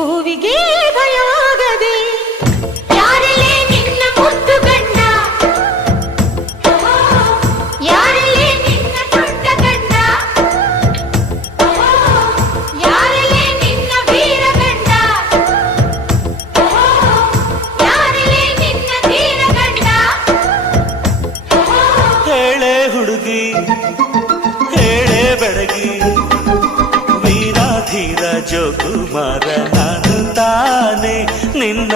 ಹೂವಿಗೆ ಭಯವಾಗದೆ ಯಾರಲ್ಲೇ ನಿನ್ನ ಮುದ್ದು ಗಂಡ, ಯಾರಲ್ಲೇ ನಿನ್ನ ದೊಡ್ಡ ಗಂಡ, ಯಾರಲ್ಲೇ ನಿನ್ನ ವೀರ ಗಂಡ, ಯಾರಲ್ಲೇ ನಿನ್ನ ಧೀರ ಗಂಡ. ಹೇಳೆ ಹುಡುಗಿ ಹೇಳೆ ಬೆಡಗಿ, ವೀರಾಧೀರ ಜೋಕುಮಾರ ನಾನು ತಾನೆ ನಿನ್ನ